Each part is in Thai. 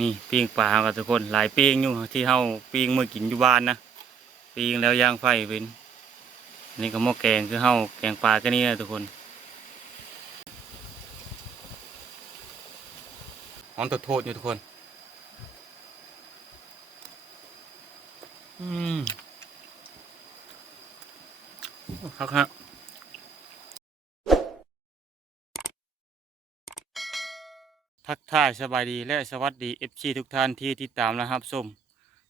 นี่ปิ้งปลากับทุกคนหลายปิ้งอยู่ที่เฮาปิ้งเมื่อกินอยู่บ้านนะปิ้งแล้วย่างไฟเป็นนี่ก็หม้อแกงคือเฮาแกงปลาก็นี่นะทุกคนหอมตดโทษอยู่ทุกคน อืมครับครับ ทักทายสบายดีและสวัสดี FC ทุกท่านที่ติดตามนะครับส้ม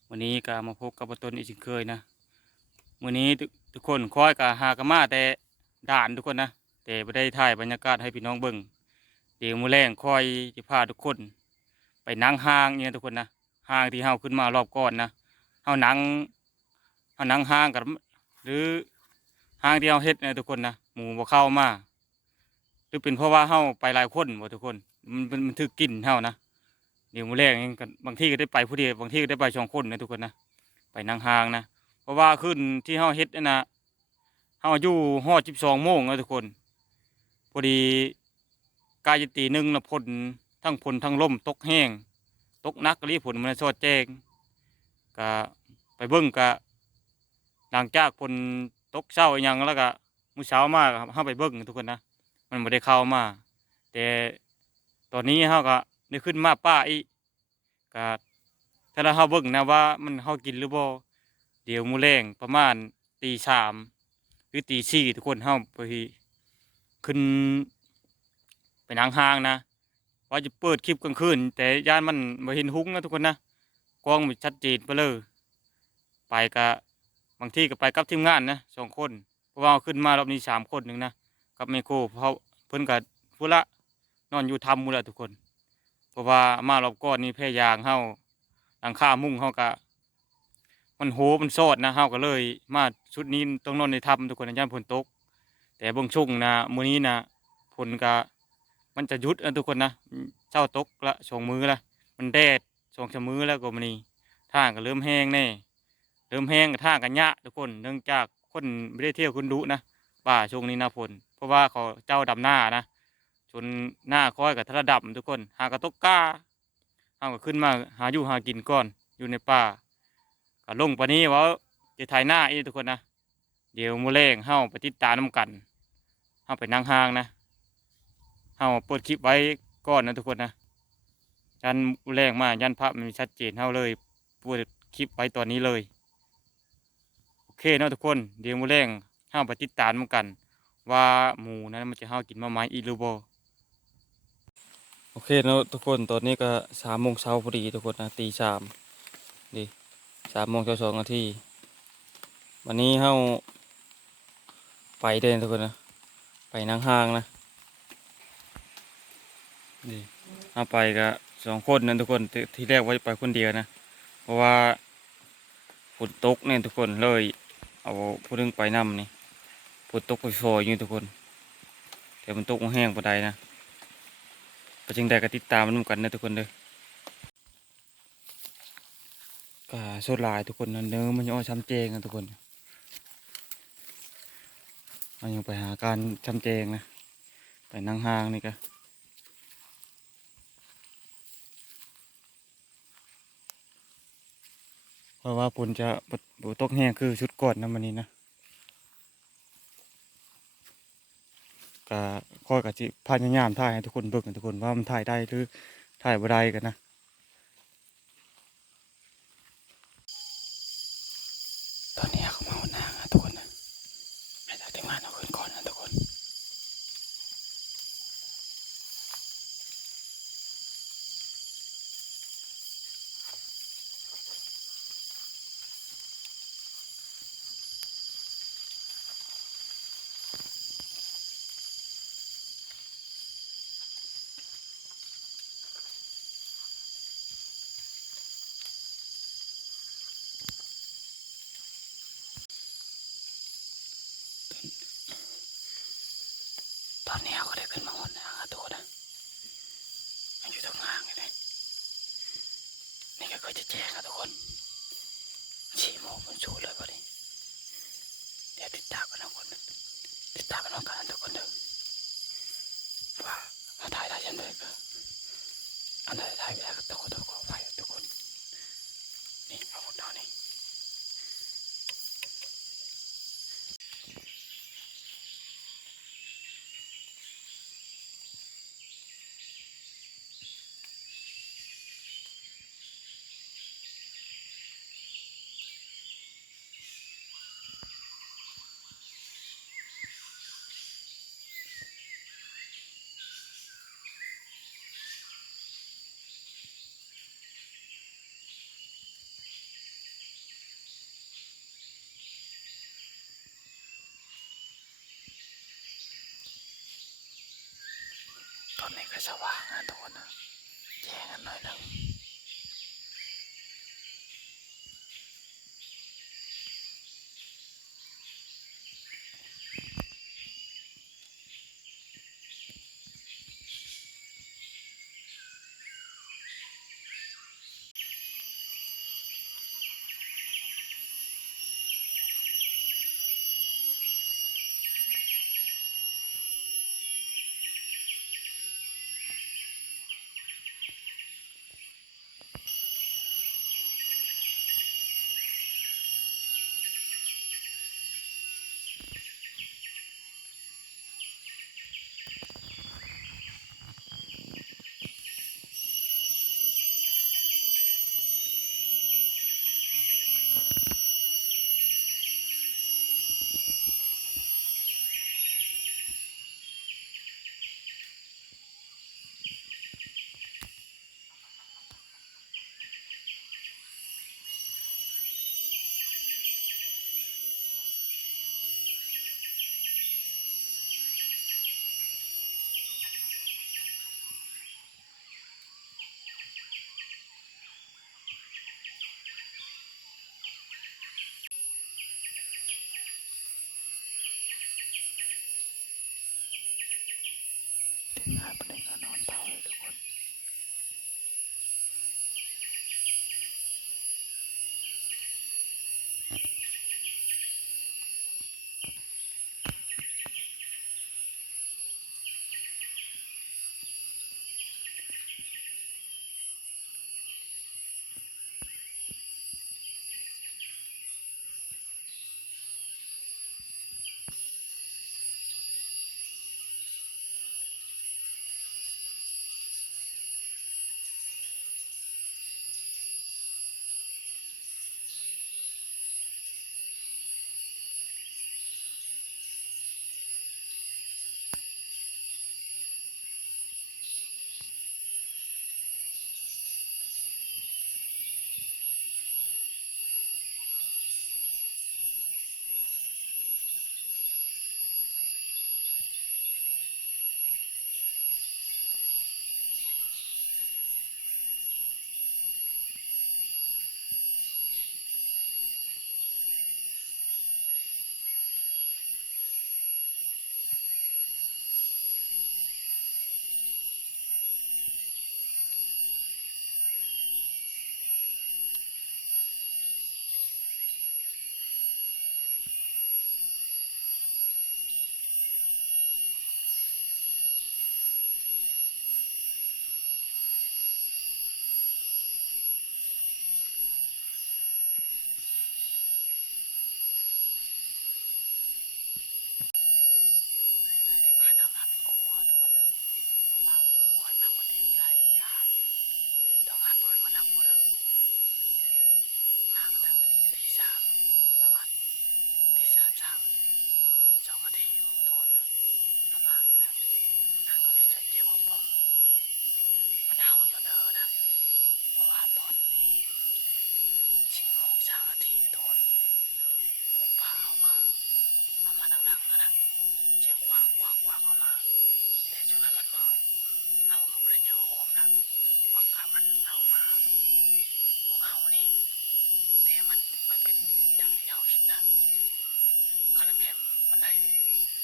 วันนี้ก็มาพบกับปตนอีกเช่นเคยนะวันนี้ทุกทุกคนคอยกับหากมาแต่ด่านทุกคนนะแต่ไม่ได้ถ่ายบรรยากาศให้พี่น้องเบิ่งเดี๋ยวมือแรงคอยจะพาทุกคน ไปนั่งห้างเนี่ยทุกคนนะห้างที่เฮาขึ้นมารอบก่อนนะเฮานั่งเฮานั่งห้างกับหรือห้างที่เฮาเฮ็ดเนยทุกคนนะหมู่บ่เข้ามาหรือเป็นเพราะว่าเฮาไปหลายคนบ่ทุกคน มันมันมันถือกลิ่นเท่านะเดี๋ยวมื้อแรกนี่ก็บางที่ก็ได้ไปผู้เดียวบางที่ก็ได้ไปสองคนนะทุกคนนะไปนั่งหางนะเพราะว่าขึ้นที่เฮาเฮ็ดนั่นนะเฮาอยู่ฮอดสิบสองโมงนะทุกคน พอดีกายจะตีหนึ่งนะพลทั้งพลทั้งล่มตกแห้ง ตกนักกะลีผลมันสอดแจ้งก็ไปเบิ่งก็หลังจากพลตกเช้าอหยังแล้วก็มื้อเช้ามาก็เฮาไปเบิ่งทุกคนนะมันบ่ได้เข้ามา แต่ ตอนนี้เขาก็ได้ขึ้นมาป้าอีกก็ถ้าเราเขาเบิ่งนะว่ามันเขากินหรือบ่เดี๋ยวมูแรงประมาณตีสามหรือตีสี่ทุกคนเขาไปขึ้นไปนั่งห้างนะว่าจะเปิดคลิปกลางคืน แต่ย่านมันมาเห็นหุ้งนะทุกคนนะกล้องมันชัดเจนไปเลยไปกับบางที่ก็ไปกับทีมงานนะสองคน เพราะว่าเอาขึ้นมารอบนี้สามคนหนึ่งนะกับไมโครเพราะเพิ่นกับพุละ อนอยู่ทำมูแหละทุกคน เพราะว่ามารอบก่อนนี่แพร่ยางเฮาหลังคามุ้งเฮากะ มันโหมันซอดนะเฮาก็เลย มาชุดนี้ต้องนอนในถ้ำทุกคนนะย่านฝนตก แต่เบางช่วงนะมื้อนี้นะฝนก็มันจะหยุดนะทุกคนนะเช้าตกละสองมือละมันแดดสองสามมือแล้วก็มื้อนี้ทางก็เริ่มแห้งแน่เริ่มแห้งทางก็ยะทุกคนเนื่องจากคนไม่ได้เที่ยวคนดุนะป่าช่วงนี้นะฝนเพราะว่าเขาเจ้าดำหน้านะ จนหน้าคอยกับทะดับทุกคน หากระตกกล้าเอาก็ขึ้นมาหาอยู่หากินก่อนอยู่ในป่าก็ลงปานี้ว่าจะถ่ายหน้าอีทุกคนนะเดี๋ยวมื้อแรงเฮาไปติดตาน้ำกันเฮาไปนั่งห้างนะเฮาเปิดคลิปไว้ก่อนนะทุกคนนะยันมื้อแรงมายันภาพมันชัดเจนเฮาเลยเปิดคลิปไว้ตอนนี้เลยโอเคเนาะทุกคนเดี๋ยวมื้อแรงเฮาไปติดตามน้ำกัน ว่าหมูนั้นมันจะเฮากินมาไหมอีหรือบ่ โอเคนะทุกคนตอนนี้ก็สามโมงเช้าพอดีทุกคนนะตีสามดีสามโมงเช้าสองนาทีวันนี้เฮาไปเดินทุกคนนะไปนั่งห้างนะดีเฮาไปก็สองคนนะทุกคนที่แรกว่าจะไปคนเดียวนะ เพราะว่าฝนตกเนี่ยทุกคนเลย เอาผู้หนึงไปนำนี่ฝนตกไปฟอยอยู่ทุกคน แต่มันตกมาแห้งปานใดนะ ก็จึงได้ก็ติดตามมันกันนะทุกคนเด้อก็โซดลายทุกคนนั่นเด้อมันยังเอช้ำแจงนะทุกคนมันยังไปหาการช้ำแจงนะไปนั่งห้างนี่ก็เพราะว่าฝนจะบ่บ่ตกแห้งคือชุดกอนนะมันนี้นะ ก็ข้อยก็สิพยายามถ่ายให้ทุกคนเบิ่งนทุกคนว่ามันถ่ายได้หรือถ่ายบ่ได้กันนะตอนนี้เขาทุกคนนะให้ทางทีมงานเอาขึ้นก่อนนะทุกคน ตอนนี้เขึ้นมาหมดนะทุกคนนะมันอยู่ตรงห่างเลยนี่ก็คือจะแจ้งนะทุกคนชี้โมงมันชูเลยพอดีเดี๋ยวติดตามกันนะทุกคนติดตามกันกันทุกคนเด้อว่าถ้าถ่ายได้ยันเลยก็อันไหนถ่ายไม่ได้ก็ตัวก็ อโทษขออภัยค่สว่างนะทุกคนนะแย่งกันหน่อยหนึง มันมันเป็นอย่างที่เอาคิดนะคาราเมลมันได้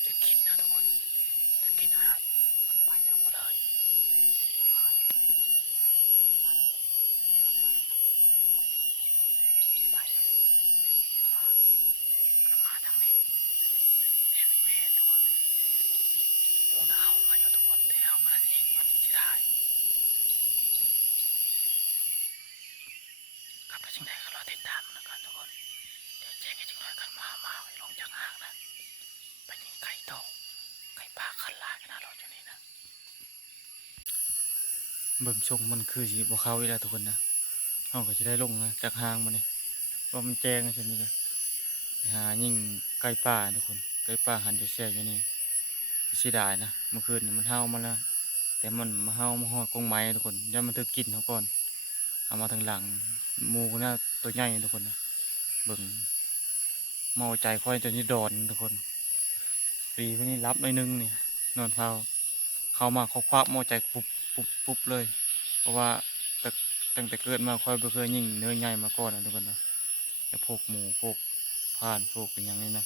ได้กินนะทุกคนได้กินนะมันไปทั้งหมดเลยมันมาเนี่ยมาทั้งหมมันไปทั้งหมดลงไปนะเพราะว่ามันมาทางนี้เต็มแม่ทุกคนมูหนามาอยู่ทุกคนแต่เอามันยิงมันจะได้กลับไปจึงไหนก็รอติด มามาให้ลงจากห้างนะไปยิงไก่โตไก่ป่าขันลายนะเราจะนี่นะเบิ่งชงมันคือสีบ่เขาอีแล้วทุกคนนะเราก็จะได้ลงนะจากห้างมาเนี่ยว่ามันแจ้งใช่ไหมกันไปหายิ่งไก่ป่าทุกคนไก่ป่าหันจะแช่อยู่นี่ก็เสียดายนะเมื่อคืนมันเห่ามาแล้วแต่มันมาเห่ามาหอดกรงไม้ทุกคนย่ามันถึกกินเขาก่อนเอามาทางหลังมูน่าตัวใหญ่ทุกคนนะเบิ่ง เมาใจค่อยจนนี่ดอนทุกคน ปีพวกนี้รับหน่อยนึงนี่นอนเฝ้าเขาเข้ามาเขาควักหมอใจปุ๊บปุ๊บปุ๊บเลย เพราะว่าต,ตั้งแต่เกิดมาค่อยบ่เคยยิงเนื้อใหญ่มาก่อนนะทุกคนนะแต่พวกหมูพวกผ่านพวกเป็นอย่างนี้นะ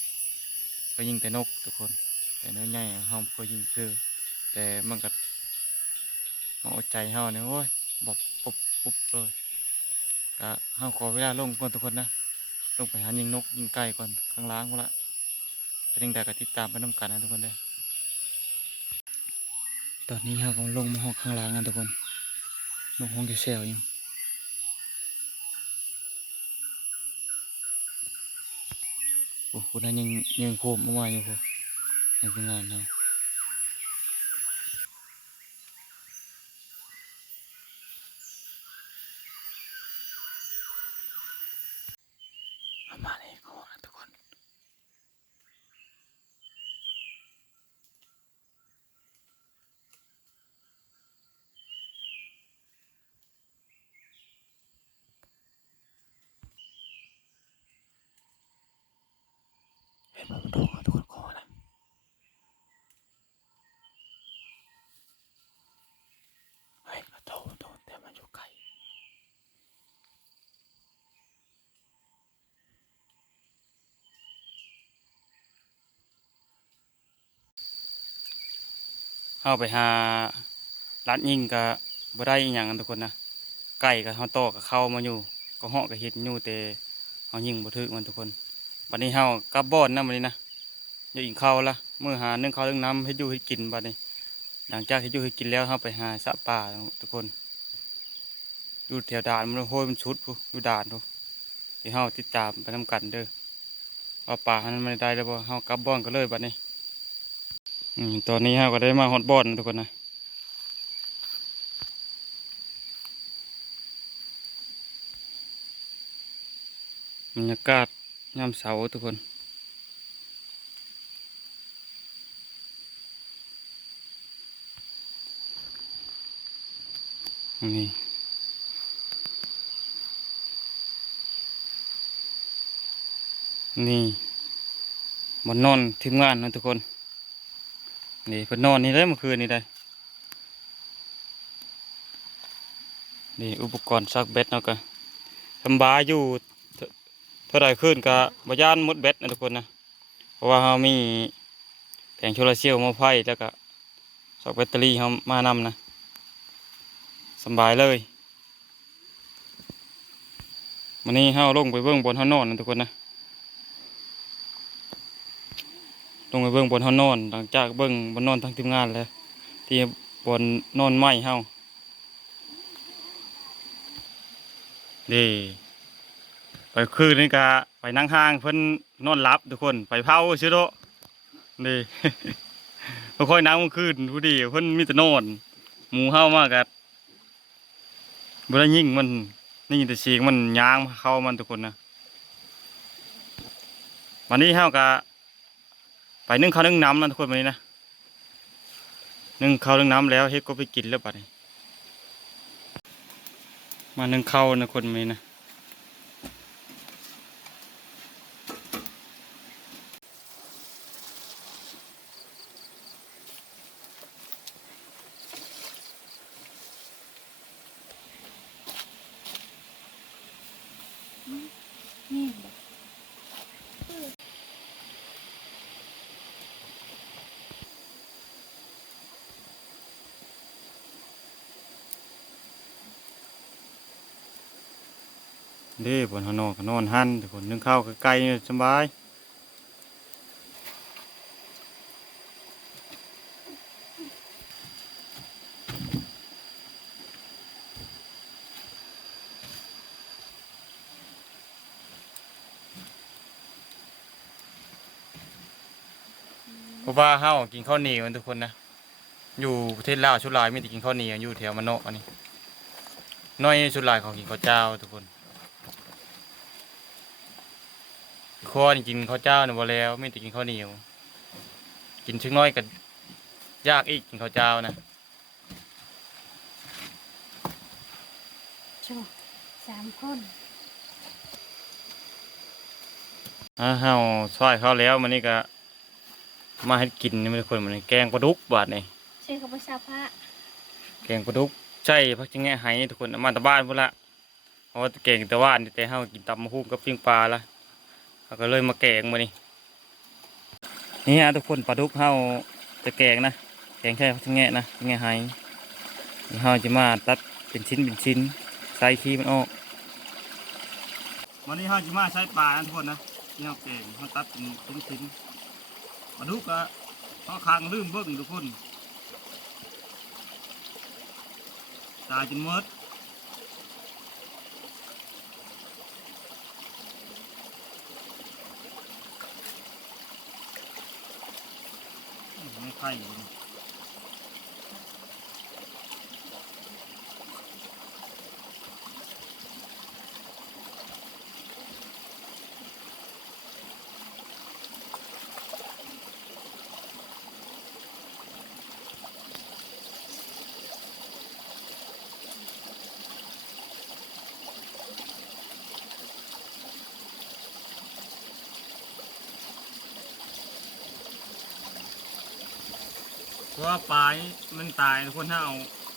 ก็ยิงแต่นกทุกคน แต่เนื้อใหญ่อะเฮาบ่เคยยิงเจอแต่มันก็เอาใจเฮาเนี่ยโอ้ยบอกปุ๊บปุ๊บเลยก็เฮาขอเวลาลงก่อนทุกคนนะ ลงไปหายิงนกยิงไก่ก่อนข้างล่างพุ่นละเป็นยังไงก็ติดตามไปน้ำกันนะทุกคนเด้อตอนนี้เฮากำลังลงมาห้องข้างล่างนะทุกคนลงห้องแกเซลอยู่โอ้โหนั่นยังยังโคมออกมาอยู่พวกให้ทีมงานเระมาณนี้ก็พอนะทุกคน เห็นมันโดนทุกคนคอนะเฮ้ยมันโดนโดนแต่มันอยู่ไกลเข้าไปหาร้านยิงก็บ่ได้อหย่างนั้นทุกคนนะไก่กับเฮาโตกับเข้ามาอยู่ก็เหาะกับเห็ดอยู่แต่เฮายิงบ่ถึกมันทุกคน บัดนี้เฮากลับบ้านนะบัดนี้นะอยู่กินข้าวละมื้อหาเนึ่องข้าวนึ่องน้ำให้อยู่ให้กินบัดนี้ หลังจากที่อยู่ให้กินแล้วเฮาไปหาสะป่าทุกคนอยู่แถวด่านมันโหยมันชุดพุอยู่ด่านพุที่เฮาติดตามไปนํกันเด้อว่าป่านั้นมันได้แล้วบ่เฮากลับบ้านก็เลยบัดนี้อืมตอนนี้เฮะก็ได้มาฮอตบอนทุกคนนะบรรยากาศ ยามเสาทุกคน นี่นี่บนนอนทีมงานนะทุกคน นี่เพิ่นนอนนี่เลยเมื่อคืนนี่ได้ นี่อุปกรณ์ซักเบ็ดเนาะก็สำบายอยู่ เท่าไรขึ้นก็บ่ย่านหมดเบ็ดนะทุกคนนะ เพราะว่าเรามีแผงโซลาร์เซลล์มาไฟแล้วก็ซักแบตเตอรี่เรามานำนะสบายเลยวันนี้เราลงไปเบิ่งบนเฮานอนนะทุกคนนะลงไปเบิ่งบนเฮานอน หลังจากเบิ่งบนนอนทั้งทีมงานแล้วที่บนนอนไม้เฮาดี ไปคืนนี่กะไปนั่งห้างเพิ่นนอนหลับทุกคนไปเผาชิโดนี่บ่ค่อยนั่งคืนผู้ดีเพิ่นมีแต่นอนหมูเฮามากะบ่ได้ยิ่งมันนี่แต่เสียงมันย่างเข้ามันทุกคนนะวันนี้เฮากะไปนึ่งข้าวนึ่งน้ำนะทุกคนวันนี้นะนึ่งข้าวนึ่งน้ำแล้วเฮ็ดก็ไปกินแล้วบัดนี้มานึ่งข้าวนะคนวันนี้นะ เด้บนหนอนก็นอนหันทุกคนนึ่งข้าวไกลๆสบายเพราะว่าเฮากินข้าวเหนียวกันทุกคนนะ อยู่ประเทศลาวชุดลายมีแต่กินข้าวเหนียวอยู่แถวมโนอันนี้ น้อยชุดลายของกินข้าวเจ้าทุกคน ข้อนี่กินข้าวเจ้าเนี่ยบ่แล้วไม่แต่กินข้าวเหนียว กินชึงน้อยก็ยากอีกกินข้าวเจ้านะโชว์สามคนอ่าเฮาซอยเขาแล้วมันนี่ก็ มาให้กินนี่มันคนมันแกงปลาดุกบาดนี่ชื่อเขาบ่ทราบพระแกงปลาดุกใช่พักจังแง่ไหทุกคนเอามาแตะบ้านพุ่นละเพราะว่าแกงแตะว่านแต่เฮากินตำมะฮุ่งกับปิ้งปลาละเรา ก็เลยมาแกงมานี่นี่ฮะทุกคนปลาดุกเฮาจะแกงนะแกงใช่พักจังแง่นะจังแง่ไหนี่เฮาจะมาตัดเป็นชิ้นเป็นชิ้นใส่ขี้มันออกวันนี้เฮาจะมาใช้ปลาทุกคนนะที่เฮาแกงเฮาตัดเป็นชิ้นปลาดุกอะเฮาคางลืมเบิ่งทุกคนตายจนมด ไม่ไข่ เพราะว่าปลานี่มันตายคนถ้าเอา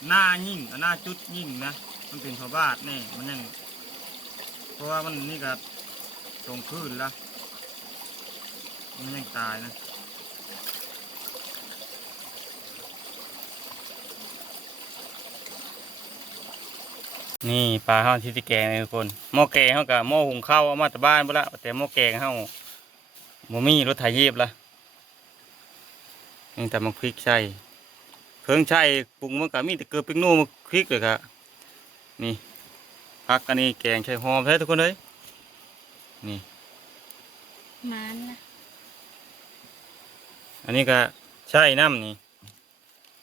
หน้ายิ่งหน้าจุดยิ่งนะมันเป็นพบาทแน่มันยังเพราะว่ามันนี่ก็ตรงคืนละมันยังตายนะนี่ปลาเฮาที่ที่แกงเลยทุกคนหม้อแกงเฮากับหม้อหุงข้าวเอามาจากบ้านพุ่ละแต่หม้อแกงเฮาบ่มีรถไถยีบละ ยังแต่มาพริกใส่เครื่องใช้ปรุงมันก็มีแต่เกลือพริกนู่มาพริกเลยครับนี่พักอันนี้แกงใช้หอมใช่ทุกคนเลยนี่มานนะอันนี้ก็ใช่น้ำนี่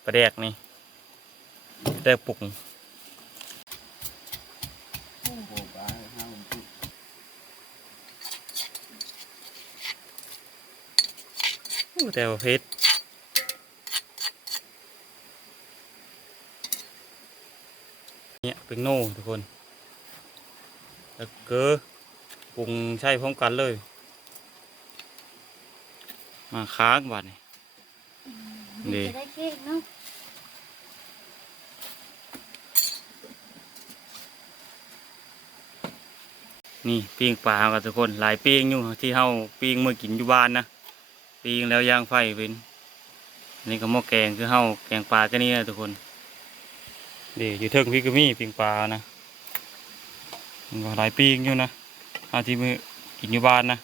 ปลาแดกนี่แดกปรุงอู้แต่ว่าเพชร เนี่ยเป็นโน่ทุกคนแล้วก็ปรุงใช้พร้อมกันเลย มาค้างบัดนี่ดีจะได้เค้กเนาะนี่ปิ้งปลากับทุกคนหลายปิ้งอยู่ที่เฮาปิ้งเมื่อกินอยู่บ้านนะปิ้งแล้วย่างไฟเป็นอันนี้ก็หม้อแกงคือเฮาแกงปลาก็นี่นะทุกคน เดี๋ยวอยู่เทิงพี่ก็มีปิงปลานะหลายปิ้งอยู่นะเฮาที่มือกินอยู่บ้านนะ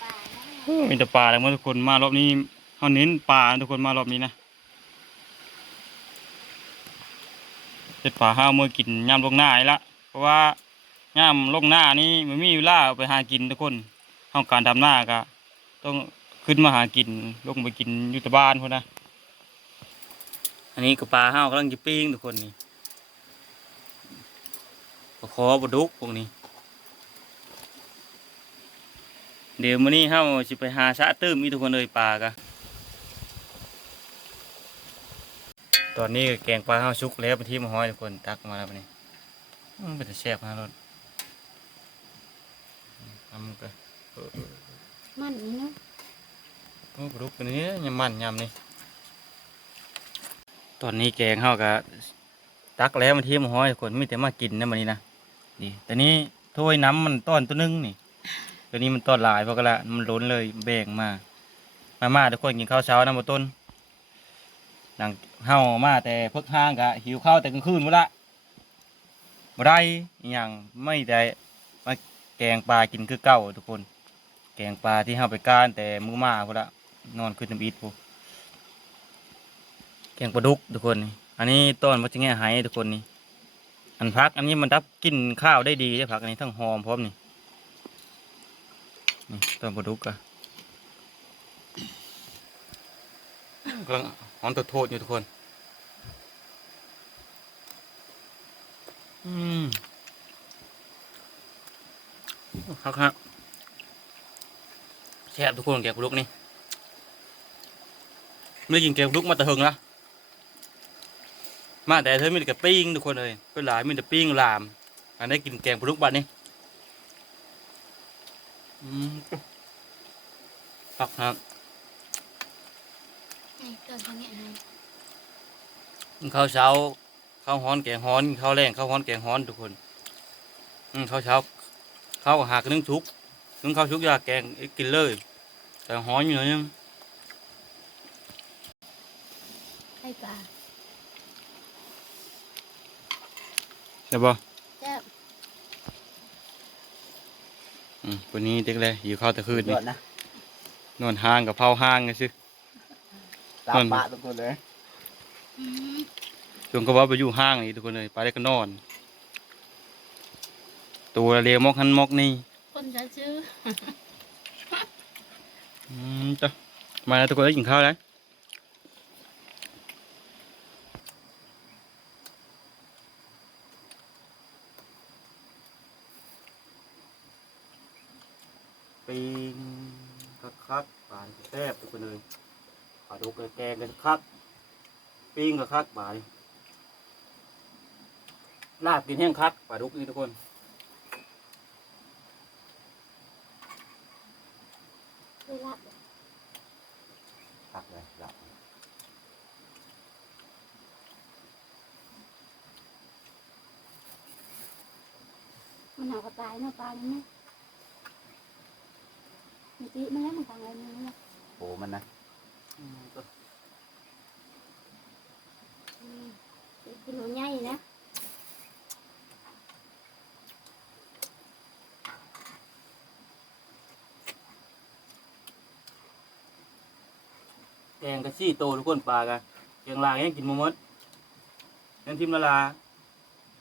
ปลนะโอ้มีแต่ปลาแล้วเมื่อทุกคนมารอบนี้เฮาเน้นปลาทุกคนมารอบนี้นะเจ็ดปลาห้าวมื่อกินยามลงหน้าอีกละเพราะว่ายามลงหน้านี่มันมีเวลาเอาไปหากินทุกคนเฮาการดำหน้าก็ต้อง ขึ้นมาหากินลงไปกินอยู่แต่บ้านพนนะ อันนี้ก็ปลาห้าวกำลังจะปิ้งทุกคนนี่ปลาคอบดุกพวกนี้ เดี๋ยวมื้อนี้เฮาสิไปหาสะตื้มอีทุกคนเลยปลากะตอนนี้แกงปลาเฮาวชุกแล้วเป็นที่มห้อยทุกคนตักมาแล้วนี้อืมันเป็นแต่แซ่บนะรถทำก็เออมันนี่เนาะ โอ้ปลาดุกตัวนี้ยำมันยำนี่ตอนนี้แกงเฮาก็ตักแล้วมันที่มห้อยคนมีแต่มากินนะมื้อนี้นะนี่แต่นี้ถ้วยน้ำมันต้อนตัวหนึงนี่ตัวนี้มันต้อนหลายเพราะก็ละมันล้นเลยแบ่งมา มามาทุกคนกินข้าวเช้านะมดต้นหลังเฮามาแต่เพิกห้างกะหิวข้าวแต่กลางคืนหมดละบ่ได้อย่างไม่ได้มาแกงปลากินคือเก่าทุกคน แกงปลาที่เฮาไปก้านแต่มือมาพุ่นละ นอนขึ้นน้ำอีทพูนแกงปลาดุกทุกคนนี่อันนี้ต้นมัจะแง่หายทุกคนนี่อันพัก อันนี้มันรับกินข้าวได้ดีได้อผักอันนี้ทั้งหอมพร้อมนี่นี่ต้นปลาดุกอะกำลังหอนตัวโทษอยู่ทุกคน อืมครับครับแซ่บทุกคนแกงปลาดุกนี่ ไม่ได้กินแกงปลาดุกมาแต่เฮิงนะมาแต่เธอมีแต่ปิ้งทุกคนเลยเพื่อนหลายมีแต่ปิ้งลาม อันนี้กินแกงปลาดุกบัดนี้อืมพักครับไอ้ตัวทางเนี้ยฮะข้าวเช้าข้าวฮ้อนแกงฮ้อนข้าวแรงข้าวฮ้อนแกงฮ้อนทุกคนอืมข้าวเช้าข้าวหากนึ่งทุกนึ่งข้าวชุกอยากแกงกินเลยแต่ฮ้อนอยู่หน่อยนึง ไข่ปลาใช่ป่ะแซ่บอืมวันนี้เด็กเลยอยู่ข้าวแตะคืนยนี่อดนะนอนห้างกับเผาห้างไงซิตามปะทุกคนเลยอืมจงก็ว่าไปอยู่ห้างนี่ทุกคนเลยไปได้ก็นอน ตัวเรียมอกหันมอกนี่คนจะชื่ออืมจ้ะมาแล้วทุกคนได้กินข้าวแล้วปิงคักคักๆปลาแซ่บทุกคนเลยปลา ดุกแกงกันคักปิ้งกับคักปลาดิลาบกินแห้งคักปลาดุกนี่ทุกคนคือละผักเลยหลับมันหนาวก็ตายเนาะปลานี่นะมีปีมันแล้วมันทางอะไรมันเนี่ยโหมันนะอืม ก็อืมเป็นหนูใหญ่นะแกงกระซี่โตทุกคนปลากันแกงลางยังกินมมดยังทิมละลา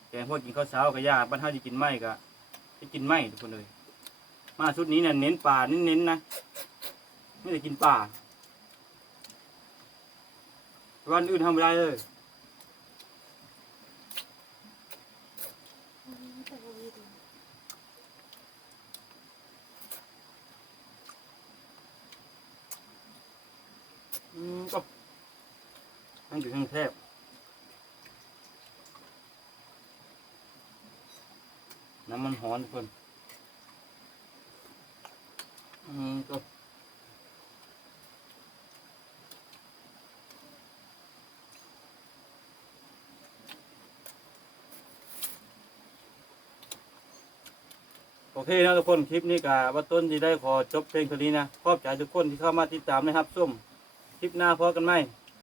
แกงพวกกินข้าวเช้ากับยาบ้านเฮาจะกินไหมกะจะกินไหมทุกคนเลย มาชุดนี้เนี่ยเน้นปลาเน้นๆนะไม่ได้กินปลา วันอื่นทำไม่ได้เลยอืมแต่บ่มีตัวอืมก็นั่งอยู่ข้างแทบน้ำมันหอนทุกคนอืมก็ อเคนะทุกคนคลิปนี้กับวัดต้นที่ได้ขอจบเพลงเท่านี้นะขอบใจทุกคนที่เข้ามาติดตามนะครับส้มคลิปหน้าพอกันไหม